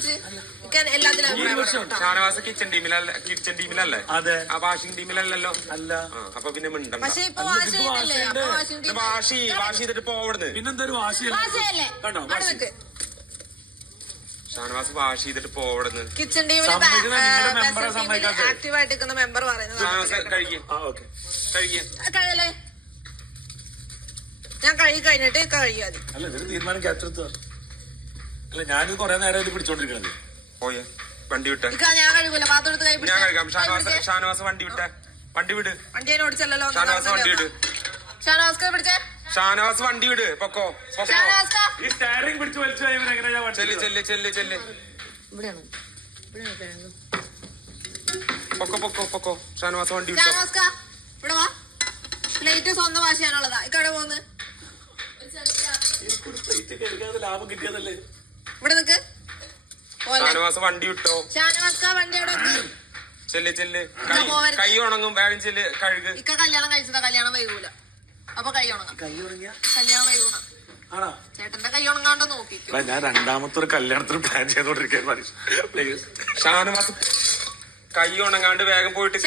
വെച്ച് എല്ലാത്തിലും ഷാനവാസ് കിച്ചൺ ടീമിലല്ലേ? അതെ. ആ വാഷിംഗ് ടീമിലല്ലല്ലോ. അല്ല. അപ്പൊ പിന്നെ മിണ്ടണ്ട. പക്ഷെ ഇപ്പൊ വാഷ് ചെയ്തിട്ട് പോവടുന്ന്. പിന്നെന്തൊരു വാശിയല്ലേ? കണ്ടോ ഷാനവാസ് വാഷ് ചെയ്തിട്ട് പോവടുന്ന്. കിച്ചൺ ടീമിൽ ആക്റ്റീവായിട്ട് നിൽക്കുന്ന മെമ്പർ പറയുന്നത് കഴിയല്ലേ? ഞാൻ കഴുകി കഴിഞ്ഞിട്ട് കഴിയാതെ. അല്ല ഇതൊരു തീരുമാനം ക്യാപ്ചർ. അല്ല ഞാനിത് കൊറേ നേരം ഇത് പിടിച്ചോണ്ടിരിക്കണത്. പോയെ വണ്ടി വിട്ട. ഞാൻ കഴിയൂല, പാത്രം എടുത്ത് ഞാൻ കഴിക്കാം. ഷാനവാസ് വണ്ടി വിട്ട. വണ്ടി വിട്. വണ്ടി ഓടിച്ചല്ലോ. ഷാനവാസ് വണ്ടി വിട്. ഷാനവാസ് പിടിച്ചേ. ഷാനവാസ് വണ്ടി വിട്. പൊക്കോ. ഈ സ്റ്റാരിങ് പിടിച്ച് വലിച്ചു ചെല്ല്. ഇവിടെയാണ്. പൊക്കോ. ഷാനവാസ് വണ്ടി വിട്ടു. ഷാനവാസ് ഇവിടെ വാ. പ്ലേറ്റ് സ്വന്തം വാഷ് ചെയ്യാനുള്ളതാ. ഇക്കടെ പോന്ന് ലാഭം കിട്ടിയതല്ലേ? ഇവിടെ നിക്ക്. ഷാനവാസ് വണ്ടി വിട്ടോ. ഷാനവാസ് വണ്ടി അവിടെ ചെല്ല്. കൈ ഉണങ്ങും. വേഗം ചെല്ല്. കഴുക്. ഇക്ക കല്യാണം കഴിച്ചതാ. കല്യാണം വൈകൂല. അപ്പൊ കൈ ഉണങ്ങാം. കല്യാണം വൈകൂണ. ചേട്ടന്റെ കൈ ഉണങ്ങാണ്ടോ നോക്കി. ഞാൻ രണ്ടാമത്തെ ഒരു കല്യാണത്തിന് പ്ലാൻ ചെയ്തോണ്ടിരിക്കാൻ. ഷാനവാസ് കൈ ഉണങ്ങാണ്ട് വേഗം പോയിട്ട്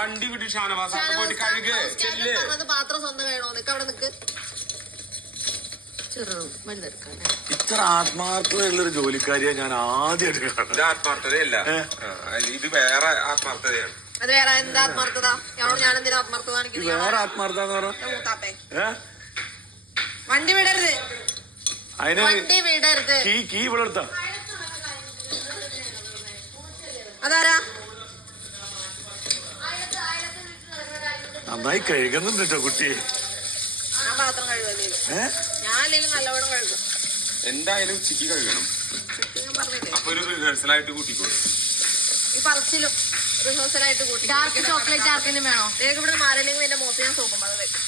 വണ്ടി വിട്. ഷാനവാസ് പോയിട്ട് കഴുക്. ചെല്ല്. പാത്രം സ്വന്തം വേണോ? നിക്ക് അവിടെ നിക്ക്. ഇത്ര ആത്മാർത്ഥതയുള്ളൊരു ജോലിക്കാരിയെ ഞാൻ ആദ്യമായിട്ട് കാണുന്നത്. ഇത് ആത്മാർത്ഥതയല്ല, ഇത് വേറെ ആത്മാർത്ഥതയാണ്. അത് വേറെ എന്താ ആത്മാർത്ഥത? ഞാൻ എന്തിനാ ആത്മാർത്ഥത കാണിക്കുന്നത്? വേറെ ആത്മാർത്ഥത എന്ന് പറഞ്ഞാൽ വണ്ടി വിടരുത്. വണ്ടി വിടരുത്. കീ ഇവിടെ എടുത്താ. അതാരാ? നന്നായി കഴുകുന്നുണ്ട് കേട്ടോ കുട്ടി. ഞാൻ പാത്രം കഴുകല്ലേ? ഞാൻ അല്ലെങ്കിലും നല്ലവണ്ണം കഴുകും. എന്തായാലും ഉച്ചക്ക് കഴുകണം. അപ്പൊ ഒരു റിഹേഴ്സലായിട്ട് കൂട്ടിക്കോളൂ. ഈ പറച്ചിലും റിഹേഴ്സലായിട്ട് കൂട്ടി. ഡാർക്ക് ചോക്ലേറ്റ് ആർക്കെങ്കിലും വേണോ? ഇവിടെ മാരല്ലെങ്കിൽ എന്റെ മോത്ത് ഞാൻ സോപ്പും അത് വെക്കും.